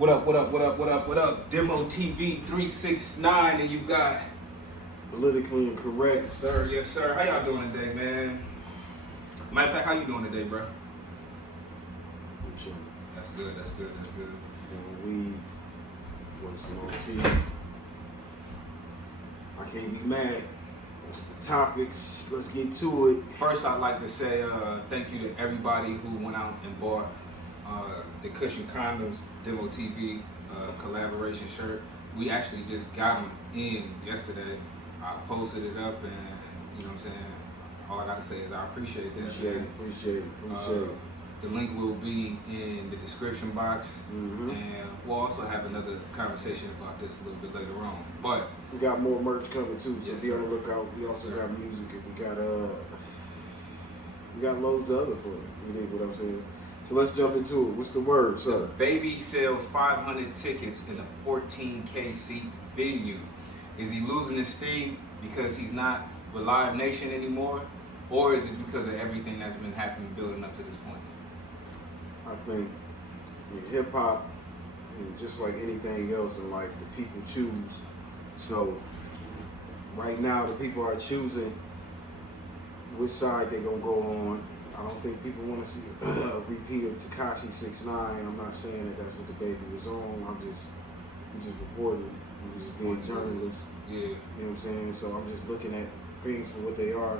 What up, what up, what up, what up, what up? Demo TV 369, and you got Politically incorrect. Yes, sir, yes, sir. How y'all doing today, man? Matter of fact, how you doing today, bro? I'm chilling. That's good, that's good, that's good. We what's on TV. I can't be mad. What's the topics? Let's get to it. First, I'd like to say thank you to everybody who went out and bought the Cushion Condoms Demo TV collaboration shirt. We actually just got them in yesterday. I posted it up, and you know what I'm saying. All I gotta say is I appreciate that. Appreciate it. The link will be in the description box, and we'll also have another conversation about this a little bit later on. But we got more merch coming too, so yes, be on the lookout. We also got music, and we got loads of other for you. You know what I'm saying? So let's jump into it. What's the word, sir? The baby sells 500 tickets in a 14K seat venue. Is he losing his steam because he's not with Live Nation anymore? Or is it because of everything that's been happening building up to this point? I think in hip hop, and just like anything else in life, the people choose. So right now, the people are choosing which side they're gonna go on. I don't think people want to see a repeat of Tekashi 6ix9ine. I'm not saying that that's what the baby was on. We just reporting. We just being journalists. Yeah. You know what I'm saying? So I'm just looking at things for what they are,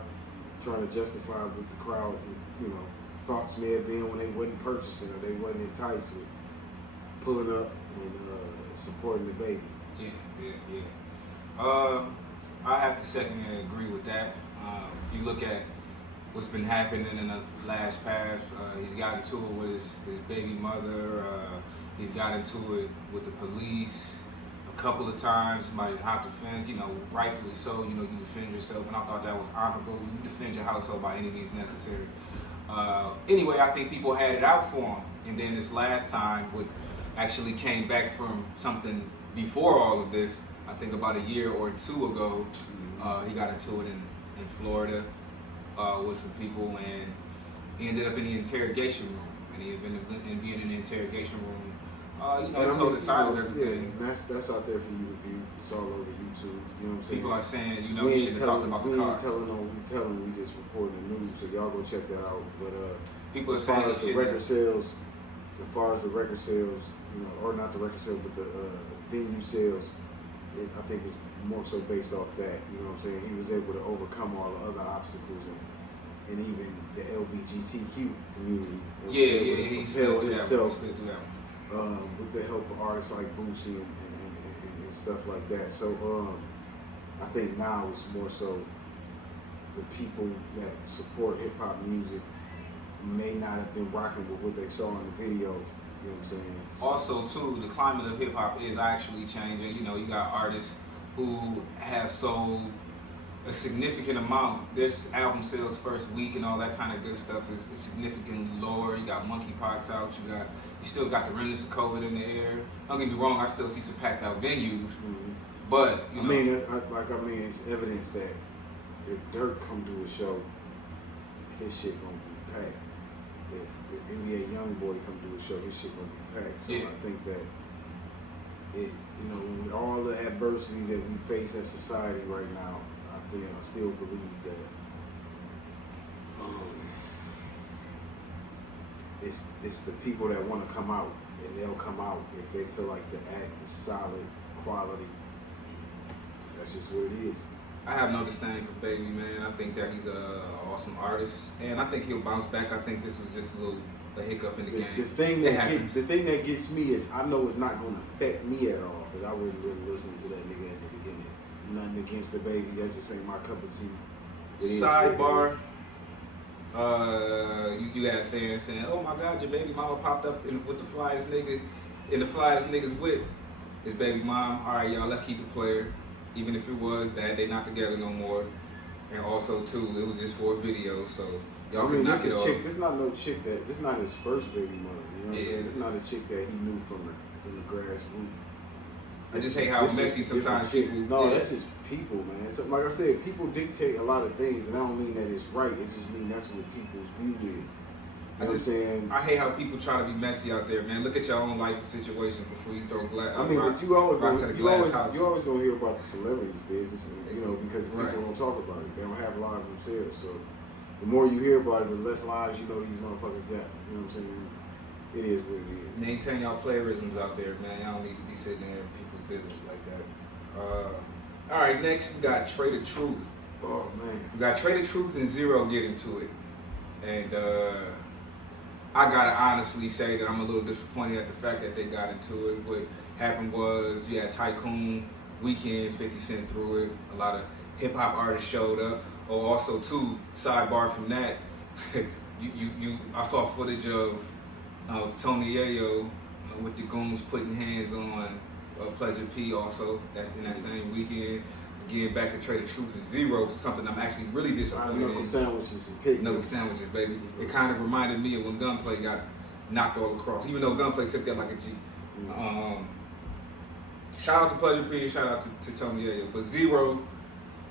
trying to justify what the crowd, thoughts may have been when they wasn't purchasing or they wasn't enticed with pulling up and supporting the baby. Yeah. I have to secondly agree with that. If you look at what's been happening in the last past, he's got into it with his baby mother. He's got into it with the police a couple of times. Somebody hopped the fence, rightfully so. You defend yourself, and I thought that was honorable. You defend your household by any means necessary. Anyway, I think people had it out for him, and then this last time, what actually came back from something before all of this, I think about a year or two ago, he got into it in Florida with some people, and he ended up in the interrogation room, and he had been being in the interrogation room. Told the side of everything. Yeah, that's out there for you to view. It's all over YouTube. You know what I'm saying? People are saying, you shouldn't have talked about the car. We just reporting the news, so y'all go check that out. But people are as far saying as the record sales, or not the record sales, but the venue sales, I think it's more so based off that. You know what I'm saying? He was able to overcome all the other obstacles and even the LGBTQ community. He still do that. With the help of artists like Boosie and stuff like that. So I think now it's more so the people that support hip hop music may not have been rocking with what they saw in the video. You know what I'm saying? Also, too, the climate of hip hop is actually changing. You got artists who have sold a significant amount. This album sales first week and all that kind of good stuff is significantly lower. You got monkeypox out. You still got the remnants of COVID in the air. Don't get me wrong, I still see some packed out venues, but it's evidence that if Dirk come to a show, his shit gonna be packed. If NBA YoungBoy come to a show, his shit gonna be packed. So I think that with all the adversity that we face as society right now, I still believe that it's the people that want to come out, and they'll come out if they feel like the act is solid, quality. That's just what it is. I have no disdain for Baby, man. I think that he's an awesome artist, and I think he'll bounce back. I think this was just a hiccup in the game. The thing that gets me is I know it's not going to affect me at all, because I wouldn't really listen to that nigga at the beginning. Nothing against the Baby, that just ain't my cup of tea. Sidebar. You got fans saying, "Oh my God, your baby mama popped up with the flyest nigga in the flyest nigga's whip." His baby mom. All right, y'all, let's keep it player. Even if it was that they not together no more, and also too, it was just for a video, so y'all can knock it off. This not no chick that. This not his first baby mother. You know what I'm saying? It's not a chick that he knew from the grassroots. I just hate how messy sometimes people. No, that's just people, man. So, like I said, people dictate a lot of things, and I don't mean that it's right. It just means that's what people's view is. You know what I'm saying? I hate how people try to be messy out there, man. Look at your own life situation before you throw but you rocks at a glass house. You always gonna hear about the celebrities business, and, you know, because people Right. don't talk about it. They don't have lives themselves. So the more you hear about it, the less lives you know these motherfuckers got. You know what I'm saying? It is what it is. Maintain y'all playerisms out there, man. Y'all don't need to be sitting there in people's business like that. All right, next we got Traded Truth. Oh man. We got Traded Truth and Zero get into it, and I gotta honestly say that I'm a little disappointed at the fact that they got into it. What happened was, Tycoon Weekend, 50 Cent through it. A lot of hip hop artists showed up. Oh, also too, sidebar from that, I saw footage of Tony Yayo with the goons putting hands on Pleasure P. Also, that's in that same weekend. Again, back to Traded Truth and Zero, something I'm actually really disappointed Knuckle in. sandwiches and picnics. Knuckle sandwiches, baby. It kind of reminded me of when Gunplay got knocked all across. Even though Gunplay took that like a G. Shout out to Pleasure P and shout out to Tony Yayo. But Zero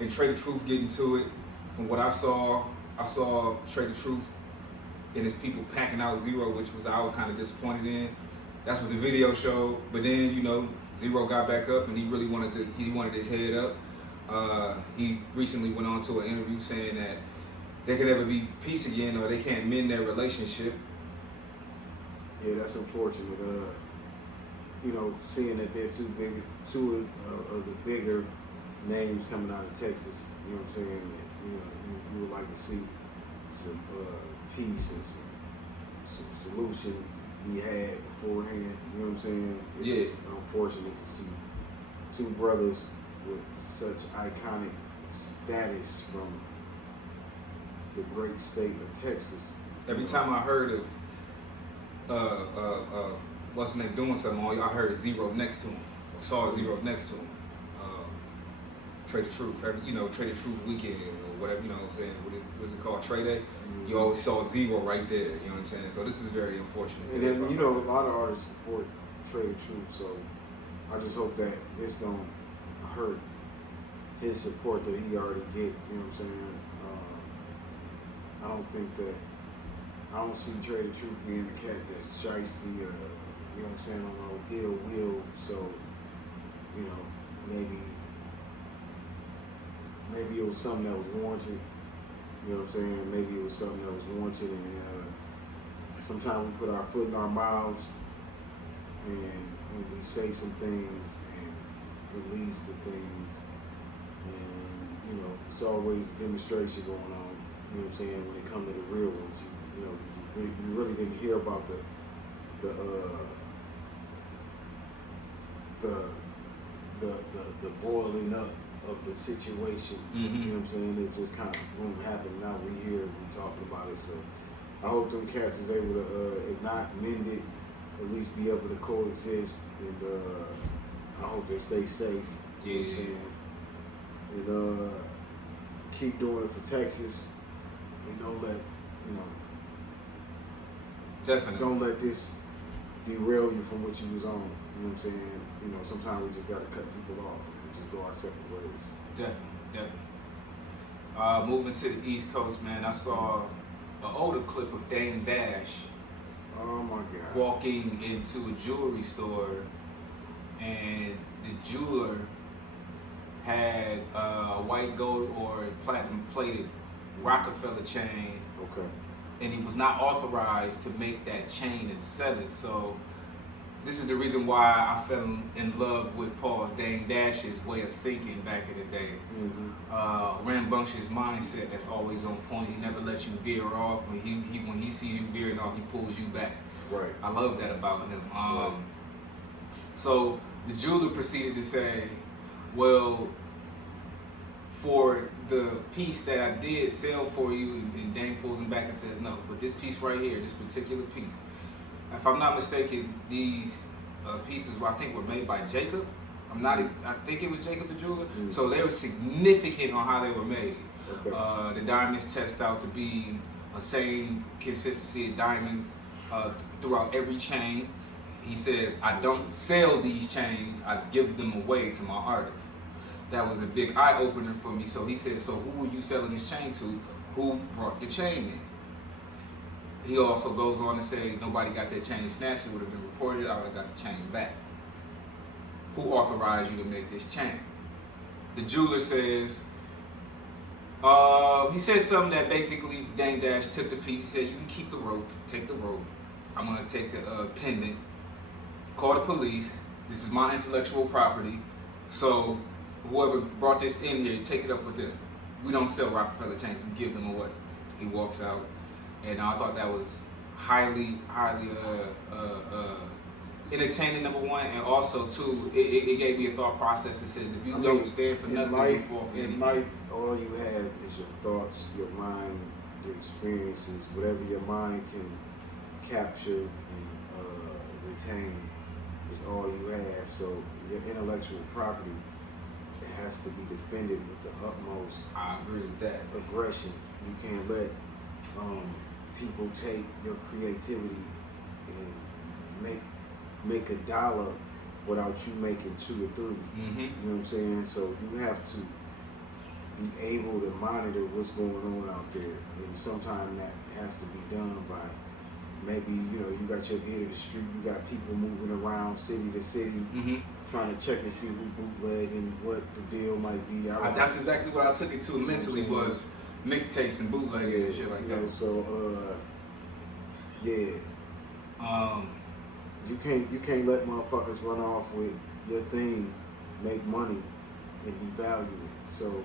and Traded Truth get into it. From what I saw Traded Truth and his people packing out Zero, which I was kind of disappointed in. That's what the video showed. But then, Zero got back up and he really wanted his head up. He recently went on to an interview saying that there can never be peace again, or they can't mend their relationship. Yeah, that's unfortunate. Seeing that they're two of the bigger names coming out of Texas. You know what I'm saying? You would like to see some peace and some solution be had beforehand. You know what I'm saying? It's just unfortunate to see two brothers with such iconic status from the great state of Texas. Every time I heard of what's his name doing something, I heard Zero next to him, or saw Zero next to him. Traded Truth, Traded Truth Weekend or whatever, you know what I'm saying? What's it called? Trade Day? You always saw Zero right there, you know what I'm saying? So this is very unfortunate. And then, a lot of artists support Traded Truth, so I just hope that this don't hurt his support that he already get, you know what I'm saying? I don't see Traded Truth being the cat that's shicey or, you know what I'm saying, on no ill will, so, maybe it was something that was warranted, you know what I'm saying? Maybe it was something that was warranted, and sometimes we put our foot in our mouths and we say some things and it leads to things, and it's always a demonstration going on, you know what I'm saying? When it comes to the real ones, you really didn't hear about the boiling up of the situation. You know what I'm saying? It just kind of happened. Now we here, we talking about it. So I hope them cats is able to, if not mend it, at least be able to coexist. And I hope they stay safe. You know what I'm saying? And keep doing it for Texas. And don't let Definitely. Don't let this derail you from what you was on. You know what I'm saying? Sometimes we just gotta cut people off and just go our separate ways. Definitely. Moving to the East Coast, man, I saw an older clip of Dame Dash. Oh my God. Walking into a jewelry store, and the jeweler had a white gold or platinum plated Rockefeller chain. Okay. And he was not authorized to make that chain and sell it. So this is the reason why I fell in love with Dame Dash's way of thinking back in the day. Rambunctious mindset that's always on point. He never lets you veer off. When he sees you veering off, he pulls you back. Right. I love that about him. So the jeweler proceeded to say, well, for the piece that I did sell for you, and Dame pulls him back and says, no, but this piece right here, this particular piece, if I'm not mistaken, these pieces I think were made by Jacob. I think it was Jacob the jeweler. So they were significant on how they were made. Okay. The diamonds test out to be the same consistency of diamonds throughout every chain. He says, I don't sell these chains, I give them away to my artists. That was a big eye-opener for me. So he said, so who are you selling this chain to? Who brought the chain in? he also goes on to say nobody got their chain snatched. It would have been reported. I would have got the chain back. Who authorized you to make this chain? The jeweler says, he said something that basically Dame Dash took the piece. He said, you can keep the rope, take the rope. I'm gonna take the pendant, call the police. This is my intellectual property. So whoever brought this in here, take it up with them. We don't sell Rockefeller chains, we give them away. He walks out. And I thought that was highly entertaining, number one, and also two, it gave me a thought process that says if you don't stand for nothing, you fall for anything. In life, all you have is your thoughts, your mind, your experiences, whatever your mind can capture and retain is all you have. So your intellectual property, it has to be defended with the utmost. I agree with that. Aggression. You can't let people take your creativity and make a dollar without you making 2 or 3. Mm-hmm. You know what I'm saying? So you have to be able to monitor what's going on out there, and sometimes that has to be done by maybe, you know, you got your ear to the street, you got people moving around city to city, trying to check and see who bootleg and what the deal might be. That's exactly what I took it to mentally, was mixtapes and bootlegging and shit like that. Know, so you can't let motherfuckers run off with your thing, make money, and devalue it. So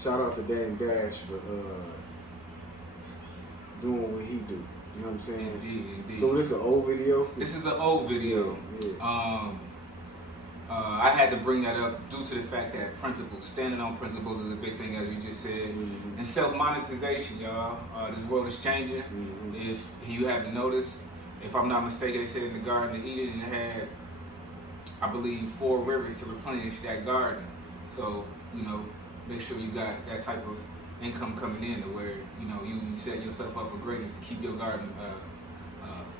shout out to Dame Dash for doing what he do. You know what I'm saying? Indeed. So this is an old video? This is an old video. Yeah. I had to bring that up due to the fact that principles, standing on principles, is a big thing, as you just said. And self-monetization, y'all. This world is changing. If you haven't noticed, if I'm not mistaken, they said in the Garden of Eden it had, I believe, 4 rivers to replenish that garden. So, you know, make sure you got that type of income coming in to where, you know, you set yourself up for greatness to keep your garden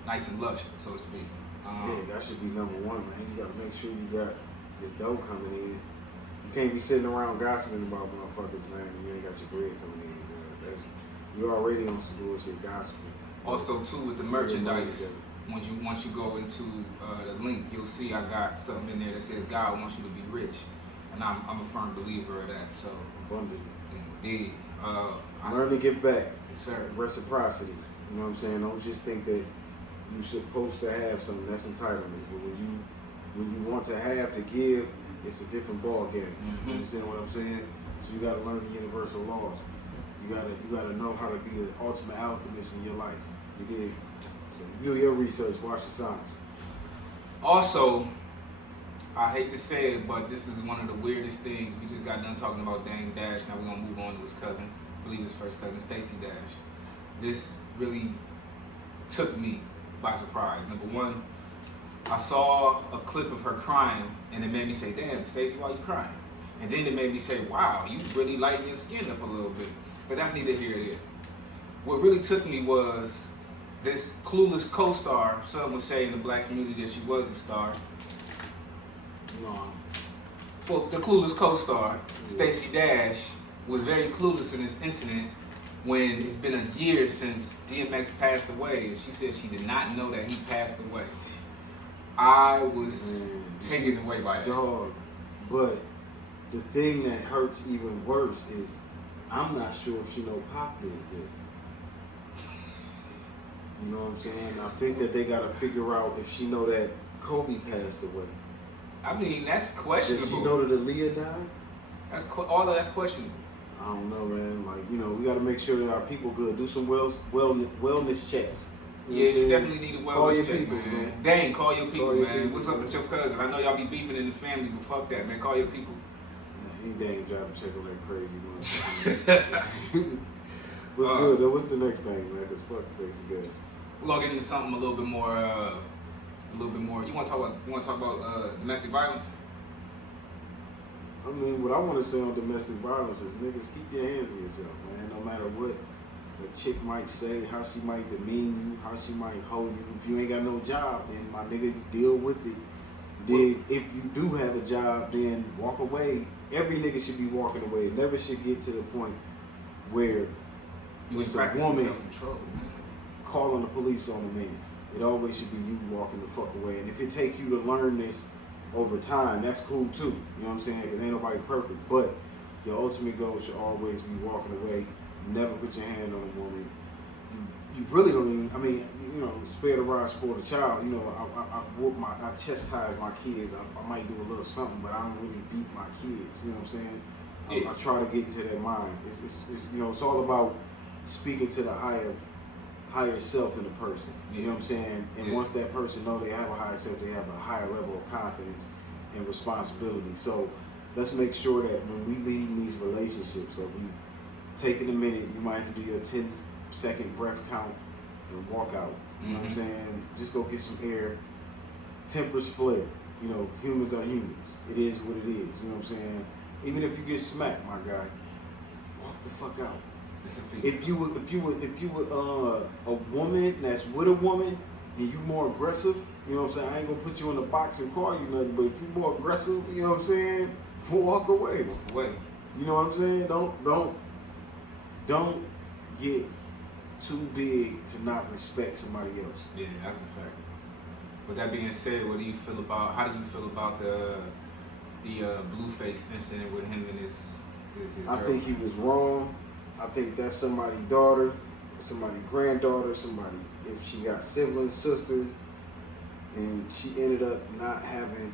nice and lush, so to speak. Yeah, that should be number 1, man. You gotta make sure you got your dough coming in. You can't be sitting around gossiping about motherfuckers, man, and you ain't got your bread coming in. You're already on some bullshit gossiping. Also, too, with the merchandise, once you go into the link, you'll see I got something in there that says God wants you to be rich, and I'm a firm believer of that. So abundantly, indeed. Learn to give back. Yes, sir. Reciprocity. You know what I'm saying? Don't just think that you're supposed to have something. That's entitlement. But when you want to have to give, it's a different ball game. You understand what I'm saying? So you got to learn the universal laws. You gotta know how to be the ultimate alchemist in your life. You did. So do your research. Watch the signs. Also, I hate to say it, but this is one of the weirdest things. We just got done talking about Dame Dash. Now we're gonna move on to his cousin. I believe his first cousin, Stacey Dash. This really took me by surprise. Number one, I saw a clip of her crying, and it made me say, "Damn, Stacey, why you crying?" And then it made me say, "Wow, you really lighten your skin up a little bit." But that's neither here nor there. What really took me was this clueless co-star. Some would say in the black community that she was a star. No. Well, the clueless co-star, Stacey Dash, was very clueless in this incident when it's been a year since DMX passed away, and she said she did not know that he passed away. I was taken away by that. Dog. But the thing that hurts even worse is I'm not sure if she know Pop did it. You know what I'm saying? I think that they gotta figure out if she know that Kobe passed away. I mean, that's questionable. Did she know that Aaliyah died? All of that's questionable. I don't know, man. Like, you know, we got to make sure that our people good. Do some wellness checks. Yeah, she definitely need a wellness check, peoples, man. Dang, call your people, man. Peoples, What's up with your cousin? I know y'all be beefing in the family, but fuck that, man. Call your people. Nah, he dang driving check on that crazy motherfucker. What's good, though? What's the next thing, man? Because fuck Stacey Dash. We're gonna get into something a little bit more. You want to talk about domestic violence? I mean, what I want to say on domestic violence is, niggas, keep your hands to yourself, man. No matter what a chick might say, how she might demean you, how she might hold you. If you ain't got no job, then my nigga, deal with it. Then if you do have a job, then walk away. Every nigga should be walking away. It never should get to the point where You it's a woman calling the police on a man. It always should be you walking the fuck away. And if it take you to learn this over time, that's cool too. You know what I'm saying? Because ain't nobody perfect. But your ultimate goal should always be walking away. Never put your hand on a woman. You really don't even, I mean, you know, spare the rod, spoil the child. You know, I chastise my kids. I might do a little something, but I don't really beat my kids. You know what I'm saying? Yeah. I try to get into their mind. It's you know, it's all about speaking to the higher self in the person. You know what I'm saying? And once that person know they have a higher self, they have a higher level of confidence and responsibility. So let's make sure that when we lead in these relationships, that we take it a minute. You might have to do your 10-second breath count and walk out. You know what I'm saying? Just go get some air. Tempers flare. You know, humans are humans. It is what it is. You know what I'm saying? Even if you get smacked, my guy, walk the fuck out. If you were a woman that's with a woman and you more aggressive, you know what I'm saying? I ain't gonna put you in a box and call you nothing, but if you more aggressive, you know what I'm saying? Walk away. You know what I'm saying? Don't get too big to not respect somebody else. Yeah, that's a fact. With that being said, how do you feel about the Blueface incident with him and his I girlfriend? think he was wrong. I think that's somebody's daughter, somebody's granddaughter, somebody, if she got siblings, sisters, and she ended up not having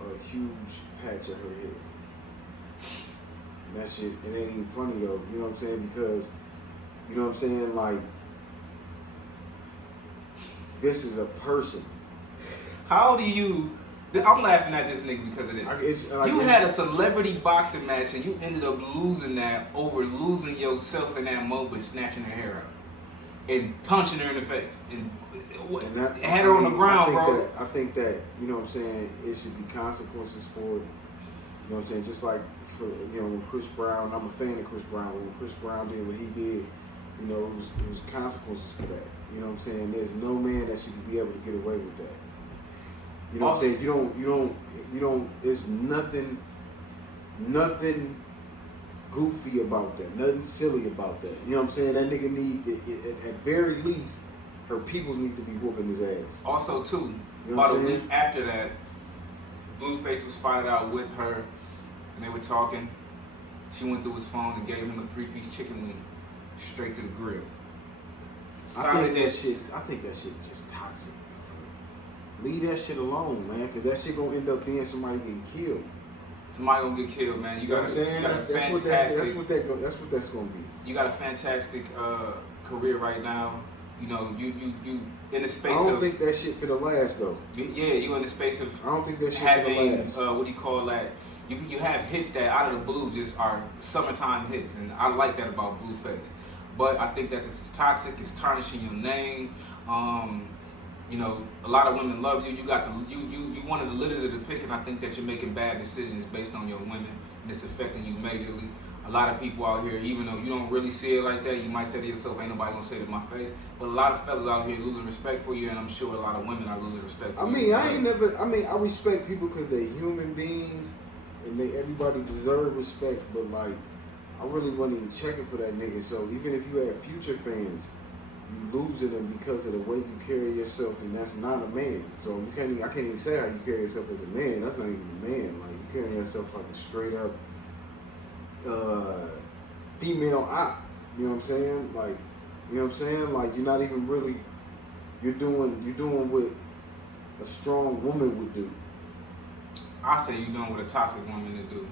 a huge patch of her head. And that shit, it ain't even funny though, you know what I'm saying? Because, you know what I'm saying, like, this is a person. How do you... I'm laughing at this nigga because of this. You had a celebrity boxing match and you ended up losing that over losing yourself in that moment, snatching her hair out and punching her in the face and had her on the ground, bro. I think that, you know what I'm saying, it should be consequences for it. You know what I'm saying? Just like, for, you know, when Chris Brown, I'm a fan of Chris Brown, when Chris Brown did what he did, you know, it was consequences for that. You know what I'm saying? There's no man that should be able to get away with that. You know what I'm saying? You don't, there's nothing goofy about that, nothing silly about that. You know what I'm saying? That nigga at very least, her peoples need to be whooping his ass. Also, too, you know about a week after that, Blueface was spotted out with her, and they were talking. She went through his phone and gave him a 3-piece chicken wing, straight to the grill. I think that shit just toxic. Leave that shit alone, man, because that shit gonna end up being somebody getting killed. Somebody gonna get killed, man. You know what I'm saying? That's what that's gonna be. You got a fantastic career right now. You know, you in the space of... I don't think that shit finna last though. You in the space of... I don't think that shit having, finna last. what do you call that? You have hits that out of the blue just are summertime hits, and I like that about Blueface. But I think that this is toxic. It's tarnishing your name. You know, a lot of women love you. You got you one of the litters of the pick, and I think that you're making bad decisions based on your women, and it's affecting you majorly. A lot of people out here, even though you don't really see it like that, you might say to yourself, "Ain't nobody gonna say it in my face." But a lot of fellas out here losing respect for you, and I'm sure a lot of women are losing respect for you. I respect people because they're human beings, and everybody deserve respect. But like, I really wasn't even checking for that nigga. So even if you have future fans, you losing them because of the way you carry yourself, and that's not a man. So I can't even say how you carry yourself as a man. That's not even a man. Like, you carry yourself like a straight up female op. You know what I'm saying? Like, you know what I'm saying? Like, you're not even really. You're doing what a strong woman would do. I say you're doing what a toxic woman would do.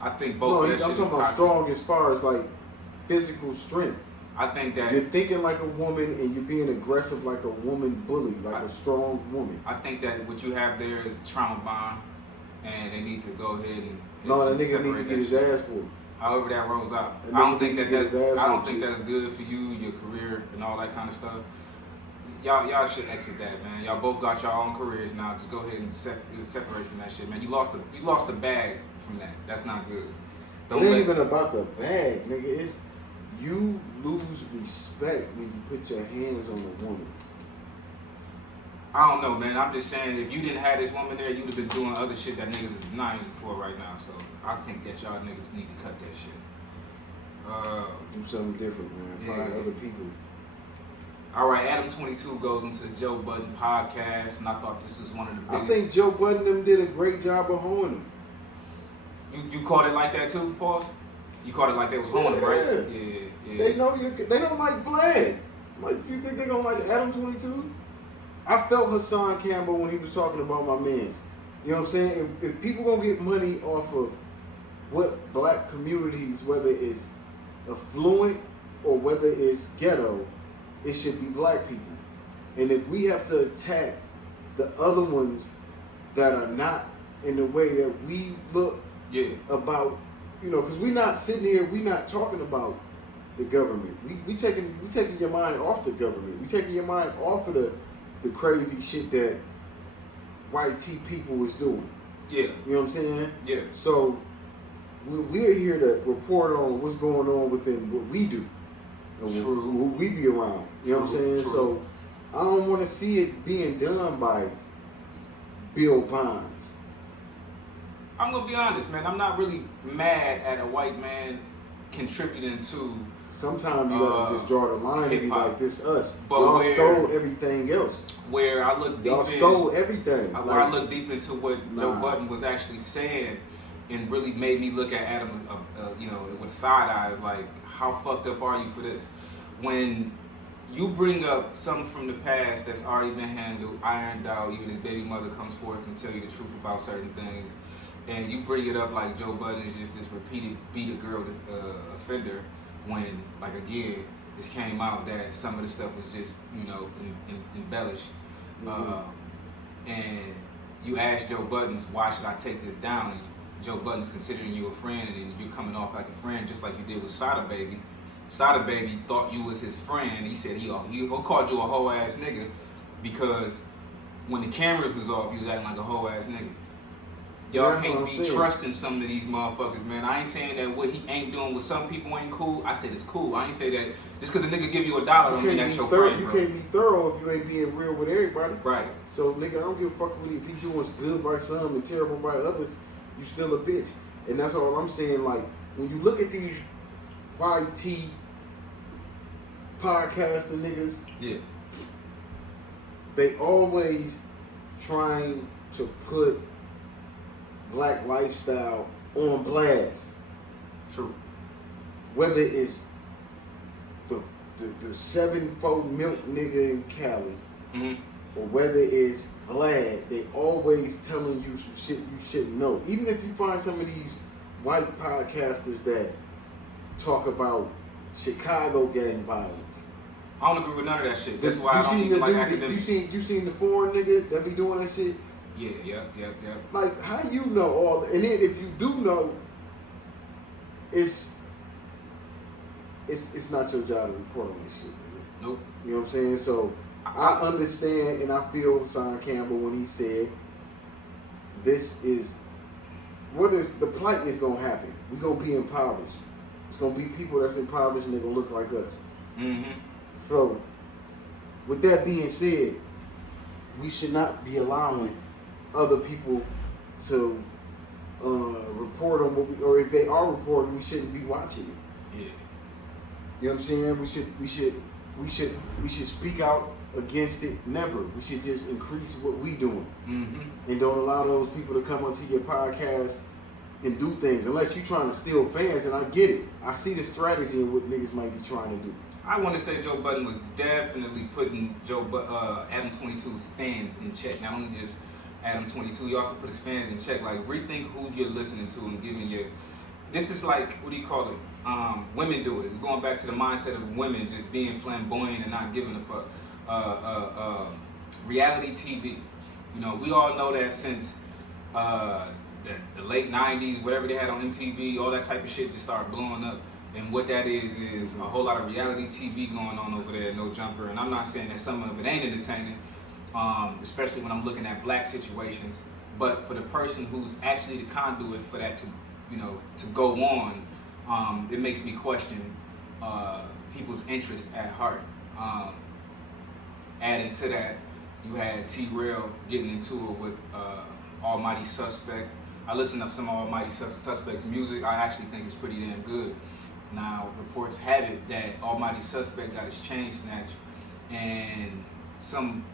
I think both. No, I'm talking about strong as far as like physical strength. I think that you're thinking like a woman and you're being aggressive like a woman bully, like a strong woman. I think that what you have there is a trauma bond, and they need to go ahead and no, that nigga need to get his ass whooped. However that rolls out, I don't think that's good for you, your career, and all that kind of stuff. Y'all should exit that, man. Y'all both got your own careers now. Just go ahead and separate from that shit, man. You lost the bag from that. That's not good. It ain't even about the bag, nigga. It's you lose respect when you put your hands on a woman. I don't know, man. I'm just saying, if you didn't have this woman there, you would have been doing other shit that niggas is denying you for right now. So I think that y'all niggas need to cut that shit. Do something different, man. Find other people. All right, Adam 22 goes into the Joe Budden podcast, and I thought this was one of the biggest. I think Joe Budden them did a great job of honing him. You caught it like that too, Pause? You caught it like they was honing him, right? Yeah. They know they don't like Vlad. Like, you think they gonna like Adam 22? I felt Hassan Campbell when he was talking about my man. You know what I'm saying? If people gonna get money off of what black communities, whether it's affluent or whether it's ghetto, it should be black people. And if we have to attack the other ones that are not in the way that we look about, you know, because we're not sitting here, we're not talking about the government. We taking your mind off the government. We taking your mind off of the crazy shit that white tea people is doing. Yeah. You know what I'm saying? Yeah. So we're here to report on what's going on within what we do. And who we be around. You know what I'm saying? True. So I don't want to see it being done by Bill Bonds. I'm gonna be honest, man. I'm not really mad at a white man contributing to. Sometimes you gotta just draw the line and be like, this us. But y'all stole everything else. Where I look deep y'all stole everything. Where I look deep into what Joe Budden was actually saying, and really made me look at Adam, you know, with side eyes, like, how fucked up are you for this? When you bring up something from the past that's already been handled, ironed out, even his baby mother comes forth and tell you the truth about certain things, and you bring it up like Joe Budden is just this repeated beat a girl offender, when, like, again, this came out that some of the stuff was just, you know, embellished. And you ask Joe Budden, why should I take this down? And Joe Budden's considering you a friend, and you're coming off like a friend, just like you did with Sada Baby. Sada Baby thought you was his friend. He said he called you a hoe ass nigga because when the cameras was off, you was acting like a hoe ass nigga. Y'all can't be trusting some of these motherfuckers, man. I ain't saying that what he ain't doing with some people ain't cool. I said it's cool. I ain't say that just because a nigga give you $1 don't mean that's your friend, You bro. can't be thorough if you ain't being real with everybody. Right. So, nigga, I don't give a fuck with you. If he doing good by some and terrible by others, you still a bitch. And that's all I'm saying. Like, when you look at these YT podcasting niggas, they always trying to put black lifestyle on blast. True. Whether it's the 7-4 milk nigga in Cali, or whether it's Vlad, they always telling you some shit you shouldn't know. Even if you find some of these white podcasters that talk about Chicago gang violence. I don't agree with none of that shit. That's why I don't even like academics. You seen the foreign nigga that be doing that shit? Yeah, yep. Like, how you know all? And then if you do know, it's not your job to report on this shit. Nigga. Nope. You know what I'm saying? So I understand and I feel Hassan Campbell when he said, "This is the plight is gonna happen. We're gonna be impoverished. It's gonna be people that's impoverished and they're gonna look like us." So, with that being said, we should not be allowing other people to report on what or if they are reporting, we shouldn't be watching it. Yeah. You know what I'm saying? We should speak out against it. Never. We should just increase what we doing, and don't allow those people to come onto your podcast and do things unless you're trying to steal fans. And I get it. I see the strategy in what niggas might be trying to do. I want to say Joe Budden was definitely putting Adam 22's fans in check. Not only just Adam 22, he also put his fans in check. Like, rethink who you're listening to and giving your. This is like, what do you call it? Women do it. We're going back to the mindset of women just being flamboyant and not giving a fuck. Reality TV. You know, we all know that since the late 90s, whatever they had on MTV, all that type of shit just started blowing up. And what that is a whole lot of reality TV going on over there, no jumper. And I'm not saying that some of it ain't entertaining, especially when I'm looking at black situations. But for the person who's actually the conduit for that to, you know, to go on, it makes me question people's interest at heart. Adding to that, you had T.I.AndKing getting into it with Almighty Suspect. I listened to some of Almighty Suspect's music. I actually think it's pretty damn good. Now, reports have it that Almighty Suspect got his chain snatched and some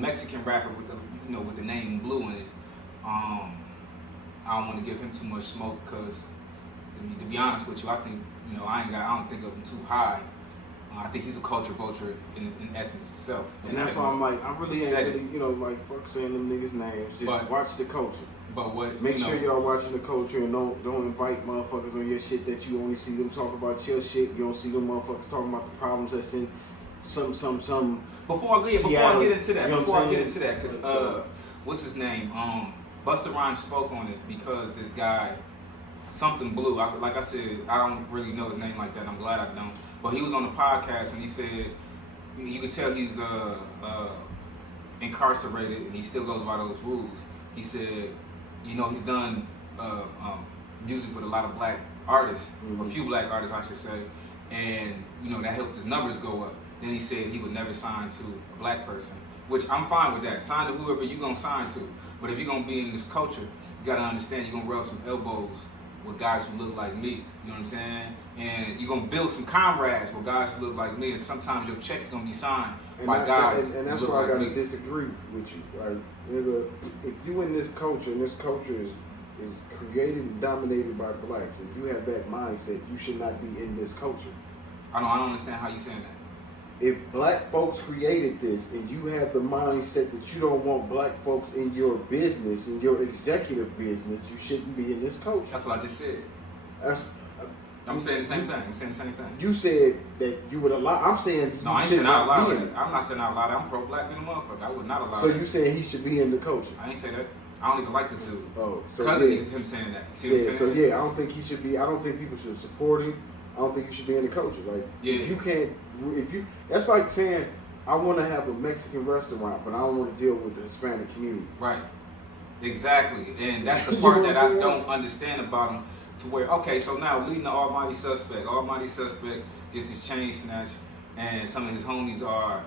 Mexican rapper with the name Blue in it. I don't want to give him too much smoke because, to be honest with you, I think I don't think of him too high. I think he's a culture vulture in essence itself. And that's why I'm like, I really ain't really, like, fuck saying them niggas' names. Just watch the culture. But what? Make sure y'all watching the culture and don't invite motherfuckers on your shit that you only see them talk about your shit. You don't see them motherfuckers talking about the problems that's in some. Before I get into that, because what's his name? Busta Rhymes spoke on it because this guy, something Blue. Like I said, I don't really know his name like that. I'm glad I don't. But he was on the podcast and he said you could tell he's incarcerated and he still goes by those rules. He said, he's done music with a lot of black artists, or a few black artists, I should say, and that helped his numbers go up. Then he said he would never sign to a black person, which I'm fine with that. Sign to whoever you're gonna sign to. But if you're gonna be in this culture, you gotta understand you're gonna rub some elbows with guys who look like me. You know what I'm saying? And you're gonna build some comrades with guys who look like me. And sometimes your check's gonna be signed by guys and that's who look why like I gotta me. disagree with you. Right? Nigga, if you in this culture, and this culture is created and dominated by blacks, and you have that mindset, you should not be in this culture. I don't understand how you saying that. If black folks created this and you have the mindset that you don't want black folks in your business, in your executive business, you shouldn't be in this culture. That's what I just said. That's, I'm saying the same thing. You said that you would allow. I'm saying no, I ain't saying out loud. I'm not saying out loud. I'm pro-black than a motherfucker. I would not allow. So that. you saying he should be in the culture? I ain't say that. I don't even like this dude. Oh, so because of him saying that. See what I'm saying? So yeah, I don't think he should be. I don't think people should support him. I don't think you should be in the culture. Like, if you can't, that's like saying, I want to have a Mexican restaurant, but I don't want to deal with the Hispanic community. Right. Exactly. And that's the part that I don't understand about him, to where, okay, so now leading the Almighty Suspect gets his chain snatched, and some of his homies are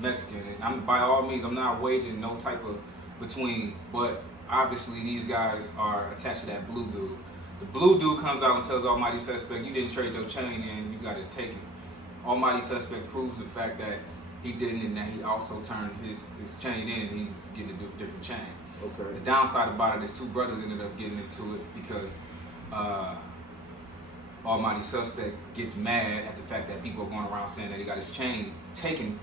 Mexican. And by all means, I'm not waging no type of between, but obviously these guys are attached to that blue dude. The blue dude comes out and tells Almighty Suspect, you didn't trade your chain in, you got to take it. Almighty Suspect proves the fact that he didn't, and that he also turned his chain in, and he's getting a different chain. Okay. The downside about it is two brothers ended up getting into it because Almighty Suspect gets mad at the fact that people are going around saying that he got his chain taken,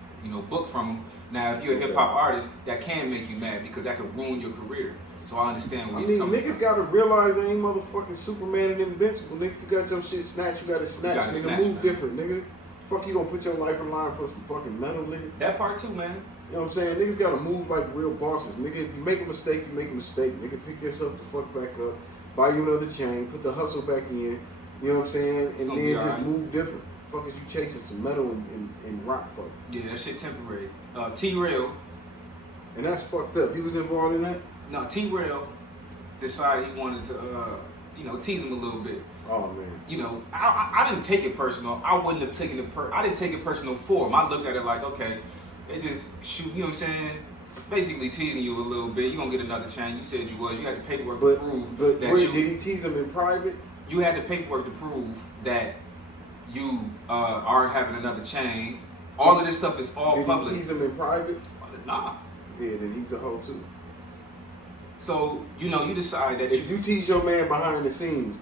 booked from him. Now, if you're a hip-hop artist, that can make you mad because that could ruin your career. So I understand where he's coming from. Niggas gotta realize they ain't motherfucking Superman and invincible. Nigga, you got your shit snatched, you gotta snatch. Nigga, move different, nigga. Fuck, you gonna put your life in line for some fucking metal, nigga? That part too, man. You know what I'm saying? Niggas gotta move like real bosses. Nigga, if you make a mistake, you make a mistake. Nigga, pick yourself the fuck back up, buy you another chain, put the hustle back in. You know what I'm saying? And then just move different. Fuck is you chasing some metal and rock, fuck. Yeah, that shit temporary. T-Rail. And that's fucked up. He was involved in that? No, T-Rail decided he wanted to, tease him a little bit. Oh man. I didn't take it personal. I wouldn't have taken it I didn't take it personal for him. I looked at it like, okay, they just shoot. You know what I'm saying? Basically teasing you a little bit. You gonna get another chain. You said you was. You had the paperwork to prove that did he tease him in private? You had the paperwork to prove that you are having another chain. All of this stuff is all public. Did he tease him in private? Nah. Yeah, then he's a hoe too. So, you decide that if you tease your man behind the scenes,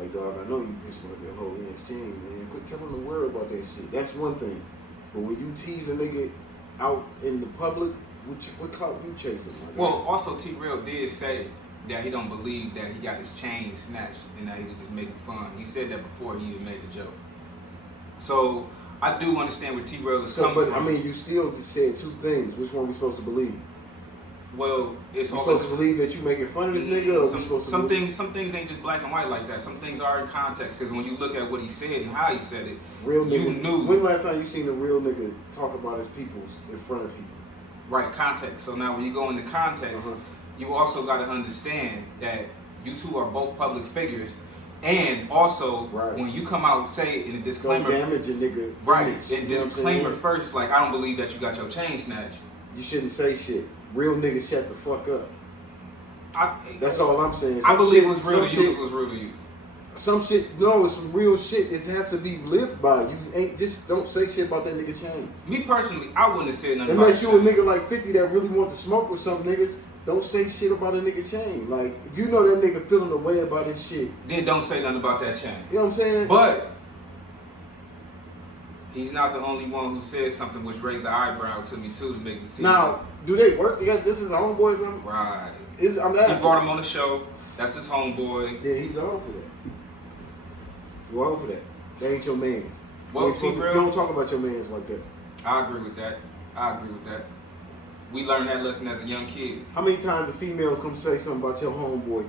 like, dog, I know you bitch about that whole ass chain, man. Quit telling the world about that shit. That's one thing. But when you tease a nigga out in the public, what clout you chasing? Well, also T-Rail did say that he don't believe that he got his chain snatched and that he was just making fun. He said that before he even made the joke. So I do understand where T-Rail is coming from. But I mean, you still said two things. Which one we supposed to believe? Well, it's all supposed to believe that you making fun of this nigga. Or some things ain't just black and white like that. Some things are in context because when you look at what he said and how he said it, real niggas, you knew. When last time you seen a real nigga talk about his peoples in front of people? Right, context. So now when you go into context, you also got to understand that you two are both public figures. And also, when you come out and say it in a disclaimer, don't damage a nigga. Right, in disclaimer first, like, I don't believe that you got your chain snatched. You shouldn't say shit. Real niggas shut the fuck up. That's all I'm saying. I believe it was real to you. It was real to you. some shit, no, it's some real shit. It has to be lived by. You ain't just don't say shit about that nigga chain. Me personally, I wouldn't have said nothing Unless about you a nigga like 50 that really want to smoke with some niggas, don't say shit about a nigga chain. Like, if you know that nigga feeling the way about his shit, then don't say nothing about that chain. You know what I'm saying? But he's not the only one who said something which raised the eyebrow to me too to make the scene. Now, do they work together? This is a homeboy or something? Right. I'm asking. He brought him on the show. That's his homeboy. Yeah, he's all for that. You all for that. That ain't your mans. Well, you don't talk about your mans like that. I agree with that. We learned that lesson as a young kid. How many times the females come say something about your homeboy?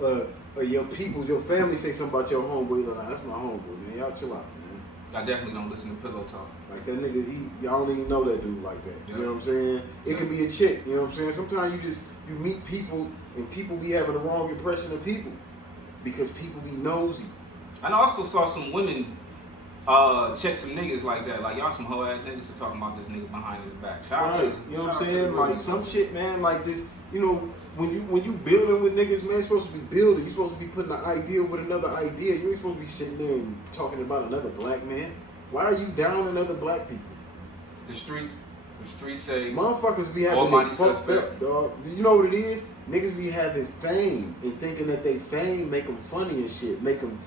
Or your people, your family say something about your homeboy. Like, that's my homeboy, man. Y'all chill out, man. I definitely don't listen to pillow talk. Like that nigga, y'all don't even know that dude like that. Yep. You know what I'm saying? It could be a chick. You know what I'm saying? Sometimes you meet people and people be having the wrong impression of people because people be nosy. And I also saw some women check some niggas like that. Like, y'all some hoe ass niggas for talking about this nigga behind his back. Shout out to you know what I'm saying? Like some shit, man. Like this, you know, when you building with niggas, man, you're supposed to be building. You're supposed to be putting an idea with another idea. You ain't supposed to be sitting there and talking about another black man. Why are you downing other black people? The streets say motherfuckers be having almighty it fucked suspect. up, dog. You know what it is? Niggas be having fame and thinking that they fame make them funny and shit. Make them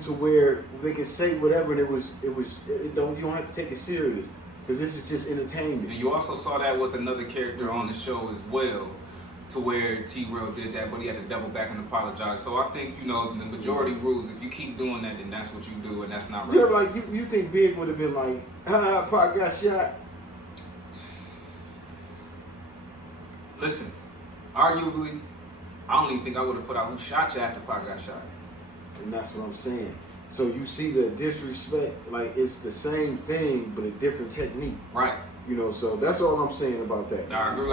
to where they can say whatever and you don't have to take it serious because this is just entertainment. And you also saw that with another character on the show as well, to where T-Rail did that, but he had to double back and apologize. So I think, you know, the majority rules, if you keep doing that, then that's what you do, and that's not right. Yeah, like you think Big would have been like, Pac got shot. Listen, arguably, I don't even think I would have put out who shot you after Pac got shot. And that's what I'm saying. So you see the disrespect, like it's the same thing, but a different technique. Right. You know, so that's all I'm saying about that. I agree.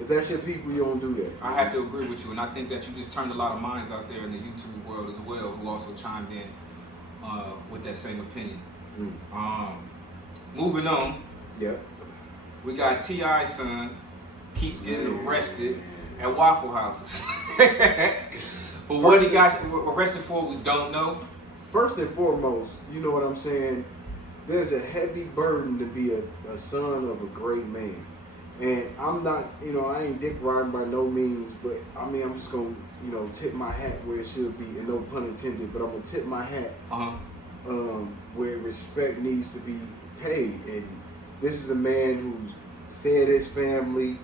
If that's your people, you don't do that. I have to agree with you, and I think that you just turned a lot of minds out there in the YouTube world as well, who also chimed in with that same opinion. Moving on. Yep. We got T.I.'s son keeps getting arrested at Waffle Houses. For what he got arrested for, we don't know. First and foremost, you know what I'm saying? There's a heavy burden to be a son of a great man. And I'm not, you know, I ain't dick riding by no means, but I mean, I'm just going to, you know, tip my hat where it should be, and no pun intended, but I'm going to tip my hat where respect needs to be paid. And this is a man who's fed his family,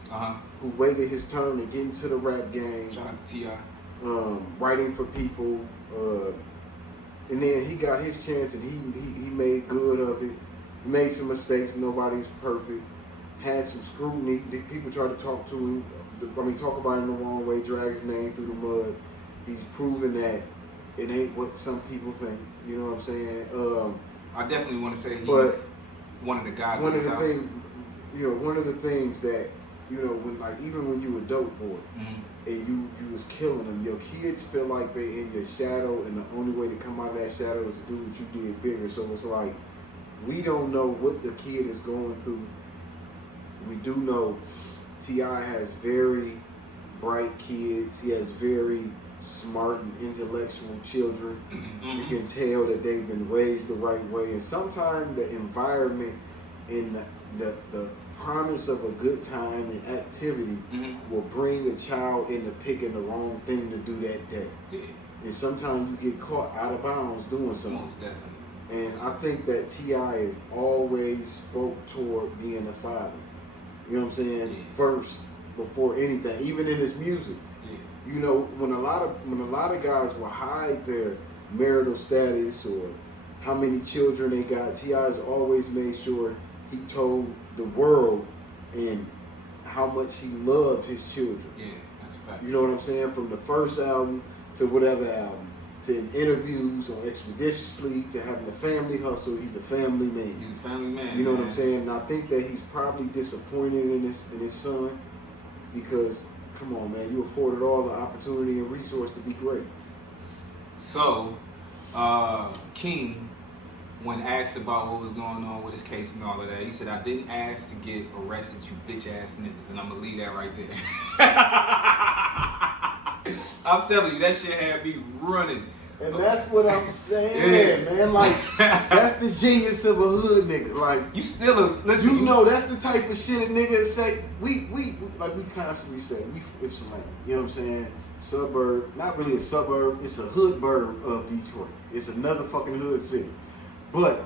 who waited his turn to get into the rap game. Shout out to T.I. Writing for people, and then he got his chance and he made good of it. He made some mistakes, nobody's perfect. Had some scrutiny, people tried to talk to him, talk about him the wrong way, drag his name through the mud. He's proven that it ain't what some people think, you know what I'm saying? I definitely want to say he's one of the guys. One of the things that, you know, even when you were a dope boy, and you was killing them, your kids feel like they in your shadow, and the only way to come out of that shadow is to do what you did bigger. So it's like, we don't know what the kid is going through. We do know T.I. has very bright kids. He has very smart and intellectual children. You can tell that they've been raised the right way. And sometimes the environment and the promise of a good time and activity will bring a child into picking the wrong thing to do that day. Yeah. And sometimes you get caught out of bounds doing something. Most definitely. And I think that T.I. has always spoke toward being a father. You know what I'm saying? Yeah. First, before anything, even in his music. Yeah. You know, when a lot of guys will hide their marital status or how many children they got, T.I.'s always made sure he told the world and how much he loved his children. Yeah, that's a fact. You know what I'm saying? From the first album to whatever album, to in interviews on Expeditiously, to having a family hustle, he's a family man. He's a family man. You know what I'm saying? And I think that he's probably disappointed in his son because, come on, man, you afforded all the opportunity and resource to be great. So, King, when asked about what was going on with his case and all of that, he said, "I didn't ask to get arrested, you bitch ass niggas," and I'm gonna leave that right there. I'm telling you, that shit had me running. And that's what I'm saying, man. Like, that's the genius of a hood nigga. Like, you still listen. You know, that's the type of shit a nigga say. We like we constantly say we Ypsilanti. You know what I'm saying? Suburb, not really a suburb. It's a hood burb of Detroit. It's another fucking hood city. But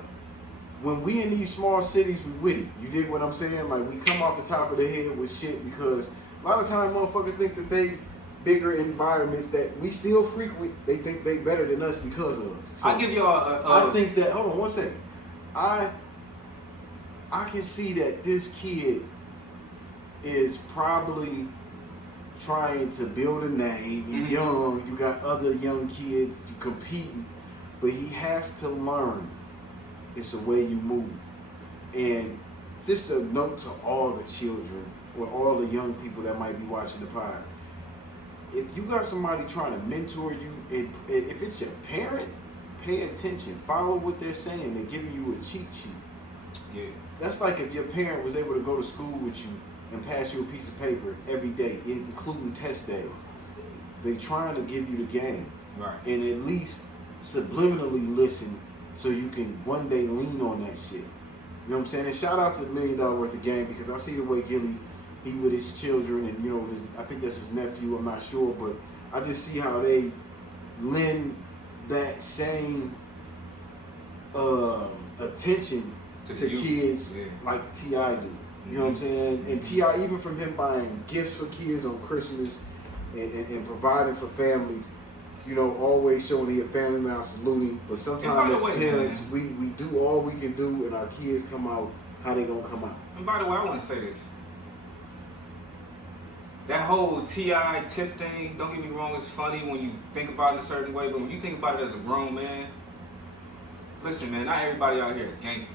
when we in these small cities, we witty. You dig what I'm saying? Like, we come off the top of the head with shit because a lot of times motherfuckers think that they bigger environments that we still frequent, they think they better than us because of. So I give y'all I think that, hold on one second. I can see that this kid is probably trying to build a name. He's young, you got other young kids, you competing, but he has to learn it's the way you move. And just a note to all the children or all the young people that might be watching the pod. If you got somebody trying to mentor you, if it's your parent, pay attention. Follow what they're saying. They're giving you a cheat sheet. Yeah. That's like if your parent was able to go to school with you and pass you a piece of paper every day, including test days. They're trying to give you the game. Right. And at least subliminally listen so you can one day lean on that shit. You know what I'm saying? And shout out to $1 Million Worth of Game, because I see the way Gilly, he with his children, and you know, I think that's his nephew, I'm not sure, but I just see how they lend that same attention to kids like T.I. do. You know what I'm saying? And T.I., even from him buying gifts for kids on Christmas and providing for families, you know, always showing he a family man, saluting. But sometimes as parents, we do all we can do, and our kids come out how they gonna come out. And by the way, I want to say this. That whole T.I. tip thing, don't get me wrong, it's funny when you think about it a certain way, but when you think about it as a grown man, listen, man, not everybody out here is gangster.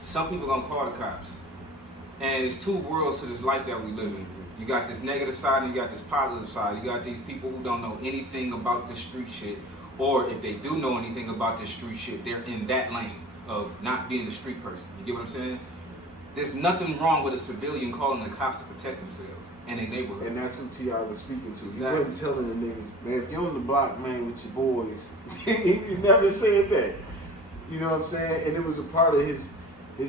Some people gonna call the cops. And it's two worlds to this life that we live in. You got this negative side and you got this positive side. You got these people who don't know anything about the street shit, or if they do know anything about the street shit, they're in that lane of not being a street person. You get what I'm saying? There's nothing wrong with a civilian calling the cops to protect themselves in a neighborhood. And that's who T.I. was speaking to. Exactly. He wasn't telling the niggas, man, if you're on the block, man, with your boys, he never said that. You know what I'm saying? And it was a part of his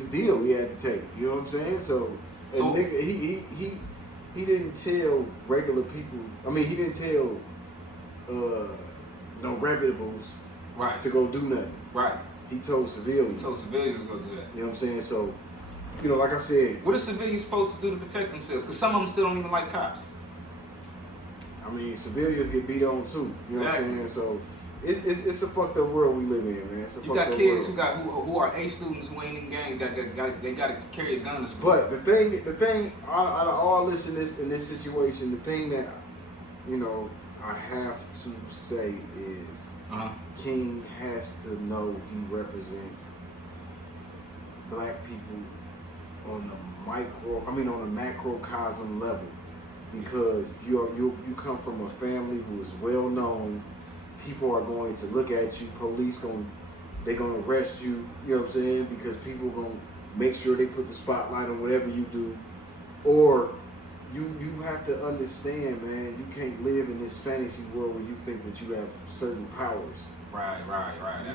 deal he had to take. You know what I'm saying? So nigga, he didn't tell regular people. I mean, he didn't tell no reputables right to go do nothing. Right. He told civilians. He told civilians to go do that. You know what I'm saying? So, you know, like I said, what are civilians supposed to do to protect themselves? Because some of them still don't even like cops. I mean, civilians get beat on too. You know Exactly. what I'm saying? So it's a fucked up world we live in, man. It's a you got fucked up kids world. who are A students who ain't in gangs that they got to carry a gun to school. But the thing, out of all this in this situation, the thing that, you know, I have to say is King has to know he represents black people on the macrocosm level, because you come from a family who is well known. People are going to look at you. Police they're gonna arrest you. You know what I'm saying? Because people gonna make sure they put the spotlight on whatever you do. Or you have to understand, man. You can't live in this fantasy world where you think that you have certain powers. Right.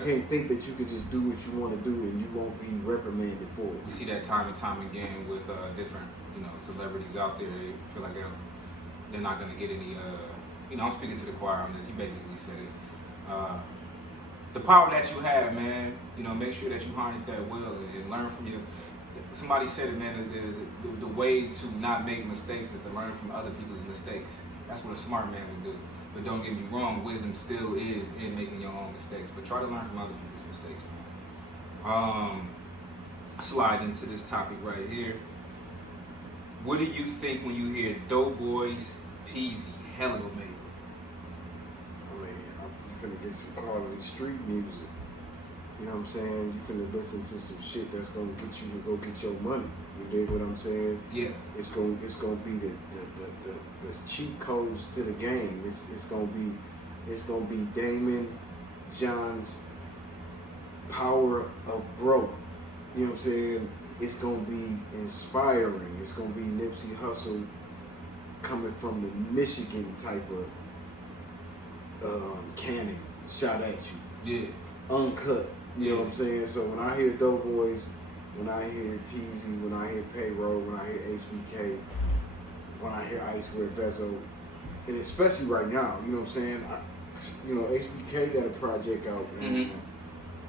You can't think that you can just do what you want to do and you won't be reprimanded for it. We see that time and time again with different, you know, celebrities out there. They feel like they're not gonna get any. You know, I'm speaking to the choir on this. He basically said it. The power that you have, man, you know, make sure that you harness that well and learn from your. Somebody said it, man. The way to not make mistakes is to learn from other people's mistakes. That's what a smart man would do. But don't get me wrong, wisdom still is in making your own mistakes. But try to learn from other people's mistakes, man. Slide into this topic right here. What do you think when you hear Doughboy's Peezy, hell of a maker? You finna get some quality street music. You know what I'm saying? You finna listen to some shit that's gonna get you to go get your money. You dig what I'm saying? Yeah. It's gonna be the cheat codes to the game. It's gonna be Damon John's power of broke. You know what I'm saying? It's gonna be inspiring. It's gonna be Nipsey Hussle coming from the Michigan type of Cannon shot at you. Yeah. Uncut. You know what I'm saying? So when I hear Doughboys, when I hear Peezy, when I hear Payroll, when I hear HBK, when I hear Ice with Vezo, and especially right now, you know what I'm saying? HBK got a project out, and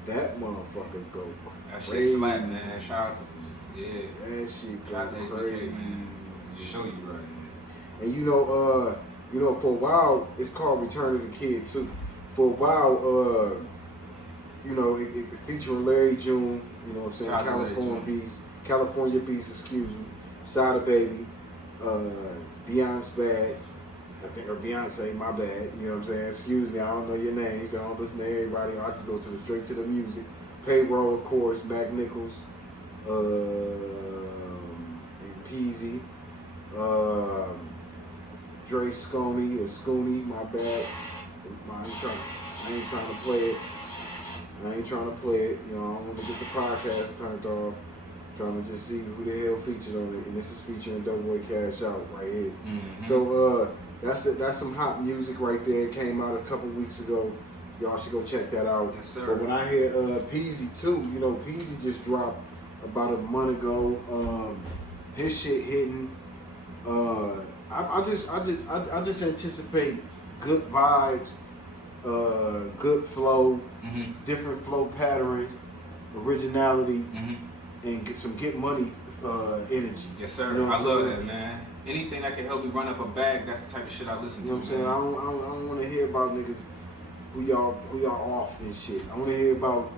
that motherfucker go That crazy. shit slap, man. Shout out to, yeah. That shit go Shout out to crazy. HBK, man. Show you right. And for a while, it's called Return of the Kid too. For a while, it featuring Larry June, you know what I'm saying, California Beats, excuse me, Sada Baby, Beyonce, or Beyonce, my bad, you know what I'm saying, excuse me, I don't know your names, I don't listen to everybody, I just go straight to the music. Payroll, of course, Mac Nichols, and Peezy, Dre Sconey, my bad, I ain't trying to play it. I don't want to get the podcast turned off. I'm trying to just see who the hell featured on it. And this is featuring Doughboy Cash Out right here. So that's some hot music right there. It came out a couple weeks ago. Y'all should go check that out. Yes, sir. But when I hear Peezy too, Peezy just dropped about a month ago. His shit hitting. I just anticipate good vibes. Good flow, different flow patterns, originality, and get money energy. Yes, sir. You know I love that, man. Anything that can help me run up a bag, that's the type of shit I listen to. You know what I'm saying? I don't want to hear about niggas who y'all off this shit. I want to hear about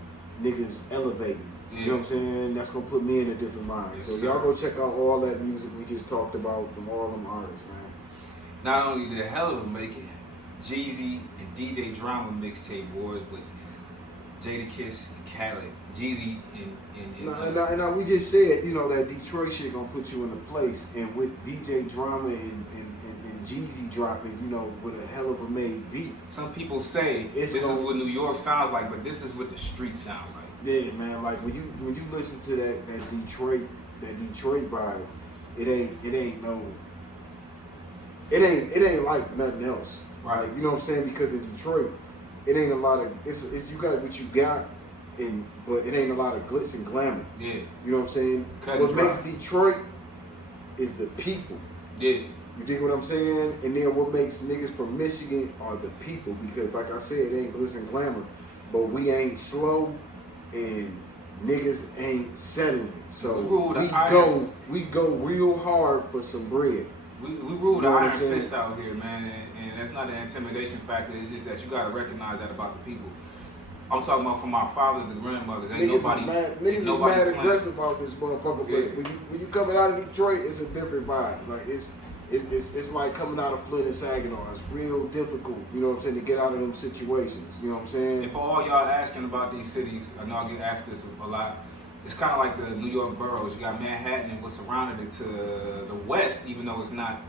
niggas elevating. Yeah. You know what I'm saying? That's gonna put me in a different mind. Yes, so sir. y'all go check out all that music we just talked about from all them artists, man. Not only did Hell of a make it, Jeezy and DJ Drama mixtape wars with Jadakiss and Khaled. Jeezy and we just said, that Detroit shit gonna put you in a place, and with DJ Drama and Jeezy dropping, with a hell of a made beat. Some people say this is what New York sounds like, but this is what the streets sound like. Yeah, man. Like when you listen to that Detroit vibe, it ain't like nothing else. Right. You know what I'm saying? Because in Detroit, it ain't a lot of it's you got what you got, but it ain't a lot of glitz and glamour. Yeah. You know what I'm saying? What makes Detroit is the people. Yeah. You dig what I'm saying? And then what makes niggas from Michigan are the people, because like I said, it ain't glitz and glamour, but we ain't slow and niggas ain't settling. So we go real hard for some bread. We rule the iron fist out here, man, and that's not an intimidation factor. It's just that you gotta recognize that about the people. I'm talking about from our fathers to grandmothers. Niggas is mad aggressive out this motherfucker. Yeah. But when you coming out of Detroit, it's a different vibe. Like it's like coming out of Flint and Saginaw. It's real difficult, you know what I'm saying, to get out of them situations. You know what I'm saying? And for all y'all asking about these cities, I know I get asked this a lot. It's kind of like the New York boroughs. You got Manhattan and what's surrounding it to the west, even though it's not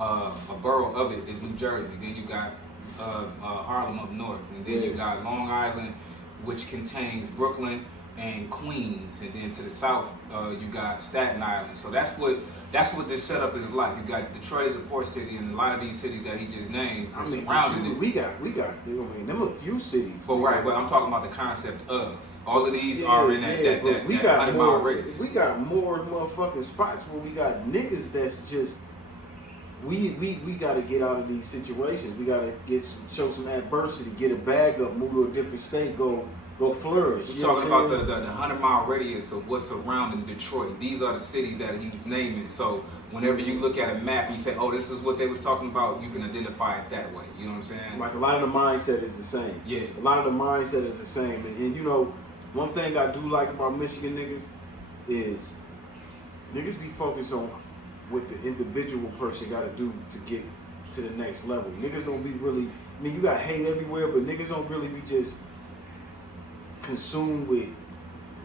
a borough of it, is New Jersey. Then you got Harlem up north, and then you got Long Island, which contains Brooklyn and Queens, and then to the south you got Staten Island. So that's what this setup is like. You got Detroit as a port city, and a lot of these cities that he just named are surrounding it. We got. Them a few cities. But but I'm talking about the concept of. All of these are in that 100-mile radius. We got more motherfucking spots where we got niggas that's just we got to get out of these situations. We got to show some adversity, get a bag up, move to a different state, go flourish. We're talking about the 100-mile radius of what's surrounding Detroit. These are the cities that he's naming. So whenever you look at a map, you say, "Oh, this is what they was talking about." You can identify it that way. You know what I'm saying? Like a lot of the mindset is the same. Yeah. A lot of the mindset is the same, and one thing I do like about Michigan niggas is niggas be focused on what the individual person got to do to get to the next level. Niggas don't be really, you got hate everywhere, but niggas don't really be just consumed with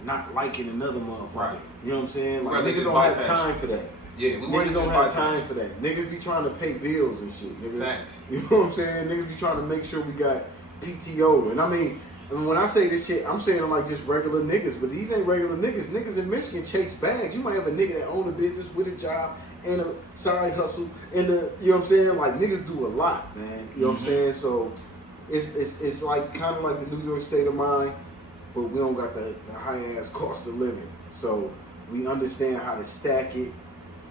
not liking another motherfucker. Right. You know what I'm saying? Like niggas don't have time for that. Yeah, niggas don't have time for that. Niggas be trying to pay bills and shit. Nigga. Facts. You know what I'm saying? Niggas be trying to make sure we got PTO. And when I say this shit, I'm saying like just regular niggas, but these ain't regular niggas. Niggas in Michigan chase bags. You might have a nigga that own a business with a job and a side hustle, and you know what I'm saying? Like niggas do a lot, man. You know what I'm saying? So it's like kind of like the New York state of mind, but we don't got the high ass cost of living. So we understand how to stack it,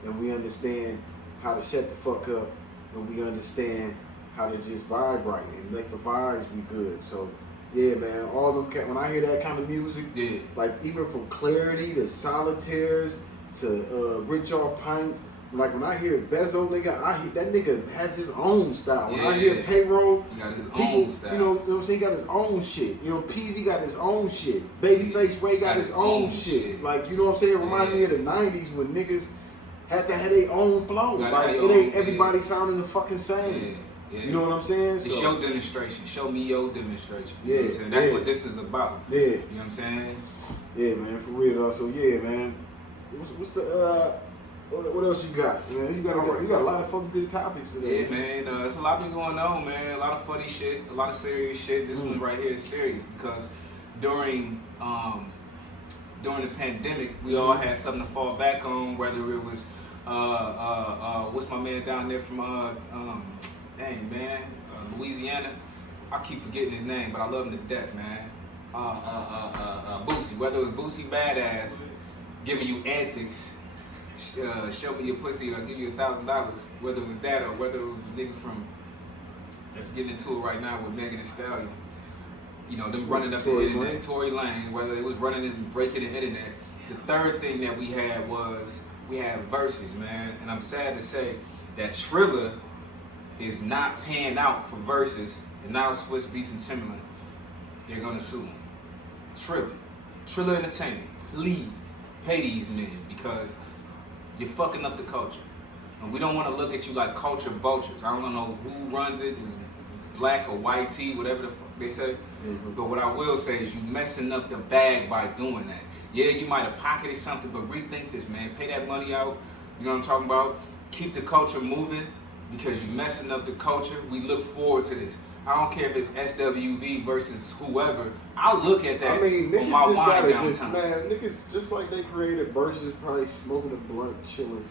and we understand how to shut the fuck up, and we understand how to just vibe right and make the vibes be good. So yeah, man, all them when I hear that kind of music, yeah, like even from Clarity to Solitaires to Rich Off Pints, like when I hear Bezo, nigga, I hear that nigga has his own style. When I hear Payroll, he got his people, own style. you know what I'm saying? He got his own shit. You know, Peezy got his own shit. Babyface Ray got his own shit. Like, you know what I'm saying? It reminds me of the 90s when niggas had to have their own flow. Like, it ain't everybody sounding the fucking same. Yeah. You know what I'm saying? It's your demonstration. Show me your demonstration. Yeah, You know what I'm saying? That's what this is about. Yeah. You know what I'm saying? Yeah, man, for real though. So yeah, man. What's the what else you got? Man, you got a lot of fucking good topics today. Yeah, man. There's a lot been going on, man. A lot of funny shit, a lot of serious shit. This one right here is serious because during the pandemic, we all had something to fall back on. Whether it was what's my man down there from Louisiana. I keep forgetting his name, but I love him to death, man. Boosie. Whether it was Boosie Badass giving you antics, show me your pussy, I'll give you $1,000. Whether it was that or whether it was the nigga from that's getting into it right now with Megan Thee Stallion. You know, them running up the internet, Tory Lanez, whether it was running and breaking the internet. The third thing that we had was we had verses, man. And I'm sad to say that Triller is not paying out for verses, and now Swiss Beats and Timberland, they're gonna sue him. Triller Entertainment, please pay these men because you're fucking up the culture. And we don't want to look at you like culture vultures. I don't know who runs it, it's black or white tea, whatever the fuck they say. Mm-hmm. But what I will say is you messing up the bag by doing that. Yeah, you might have pocketed something, but rethink this, man. Pay that money out. You know what I'm talking about? Keep the culture moving because you're messing up the culture. We look forward to this. I don't care if it's SWV versus whoever. I'll look at that on my wind down time. Man, niggas just like they created versus probably smoking a blunt, chilling.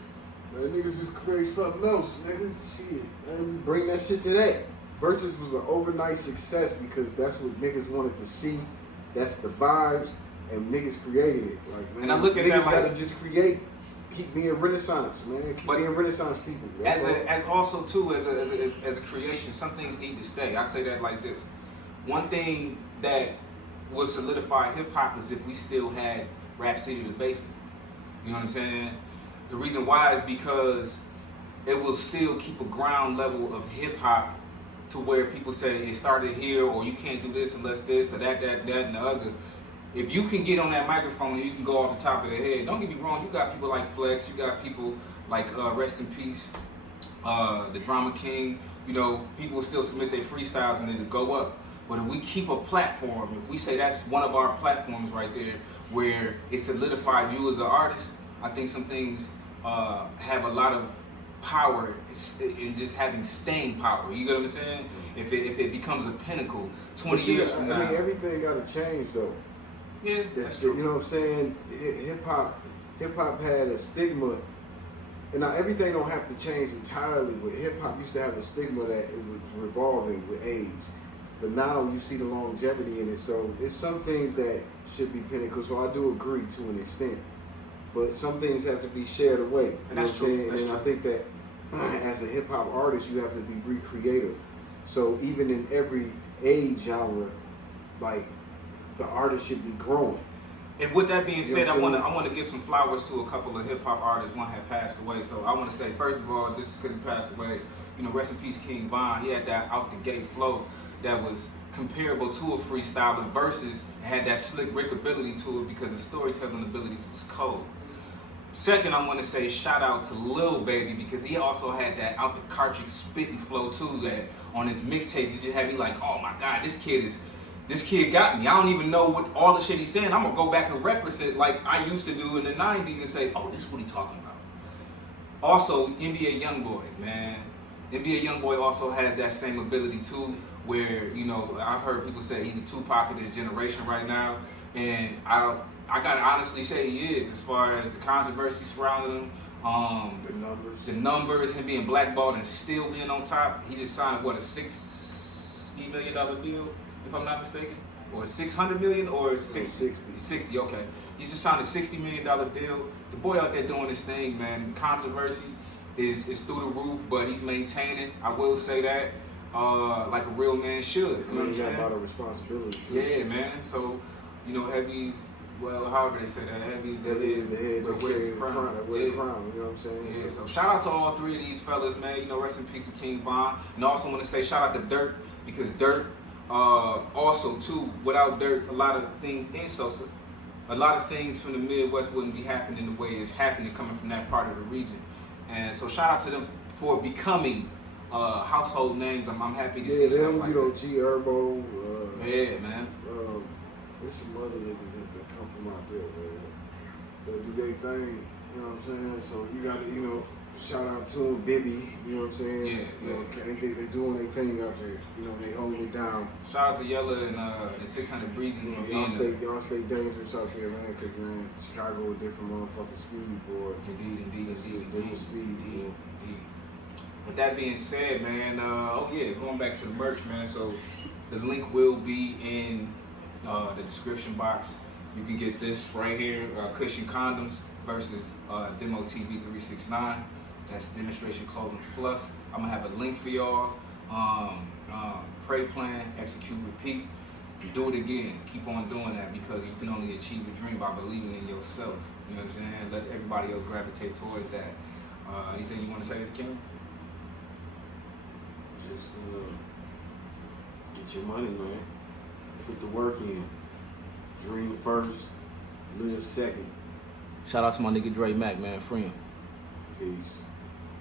Man, niggas just create something else, niggas. Shit, man, bring that shit to that. Versus was an overnight success because that's what niggas wanted to see. That's the vibes, and niggas created it. Like, man, and I look at niggas that like, gotta just create. Keep being Renaissance, man. Keep being Renaissance people. As also too as a creation, some things need to stay. I say that like this. One thing that would solidify hip hop is if we still had Rap City the Basement. You know what I'm saying? The reason why is because it will still keep a ground level of hip hop to where people say it started here or you can't do this unless this or that and the other. If you can get on that microphone and you can go off the top of the head, don't get me wrong, you got people like Flex, you got people like rest in peace, the Drama King, you know, people still submit their freestyles and then to go up. But if we keep a platform, if we say that's one of our platforms right there where it solidified you as an artist, I think some things have a lot of power in just having staying power. You get what I'm saying? If it becomes a pinnacle 20 years from now. I mean, everything got to change though. Yeah, that's true. You know what I'm saying? Hip hop had a stigma, and now everything don't have to change entirely. But hip hop used to have a stigma that it was revolving with age, but now you see the longevity in it. So it's some things that should be pinnacle. So I do agree to an extent, but some things have to be shared away. And that's true. And I think that as a hip hop artist, you have to be recreative. So even in every age genre, like, the artist should be growing. And with that being said, I want to give some flowers to a couple of hip hop artists. One had passed away, so I want to say first of all, just because he passed away, you know, rest in peace, King Von. He had that out the gate flow that was comparable to a freestyle, but versus had that slick Rick ability to it because the storytelling abilities was cold. Second, I want to say shout out to Lil Baby because he also had that out the cartridge spitting flow too. That on his mixtapes, he just had me like, oh my God, this kid got me. I don't even know what all the shit he's saying. I'm gonna go back and reference it like I used to do in the 90s and say, oh, this is what he's talking about. Also, NBA Youngboy, man. NBA Youngboy also has that same ability too, where, you know, I've heard people say he's a Tupac of this generation right now, and I gotta honestly say he is, as far as the controversy surrounding him, the numbers, him being blackballed and still being on top. He just signed what, a 6 $60 million deal, if I'm not mistaken, or $600 million, or 60. 60, okay. He just signed a $60 million deal. The boy out there doing his thing, man. Controversy is through the roof, but he's maintaining. I will say that, like a real man should. You know what I'm saying? Got a lot of responsibility too. Yeah, man. So, you know, heavy's, well, however they say that, heavy's the head, but where's the crown? Yeah. You know what I'm saying? Yeah, so shout out to all three of these fellas, man. You know, rest in peace to King Von. And I also want to say shout out to Dirt, because Dirt, also too, without Dirt, a lot of things in Sosa, a lot of things from the Midwest wouldn't be happening the way it's happening coming from that part of the region. And so shout out to them for becoming household names. I'm happy to see stuff like that. G Herbo. Yeah, man. There's some other niggas that come from out there, man. They do their thing, you know what I'm saying? So you gotta, you know, shout out to them, Bibby, you know what I'm saying? Yeah. They doing their thing out there, you know, they holding it down. Shout out to Yella and 600 Breezy for being y'all stay dangerous out there, man, because, man, Chicago a different motherfucking speed, boy. Indeed. Different speed, boy. Indeed. With that being said, man, going back to the merch, man, so the link will be in the description box. You can get this right here, Cushion Condoms versus Demo TV 369. That's Demonstration Clothing Plus. I'm gonna have a link for y'all. Pray, plan, execute, repeat, and do it again. Keep on doing that, because you can only achieve a dream by believing in yourself. You know what I'm saying? Let everybody else gravitate towards that. Anything you want to say, Kim? Just get your money, man. Put the work in. Dream first, live second. Shout out to my nigga Dre Mack, man. Free him. Peace.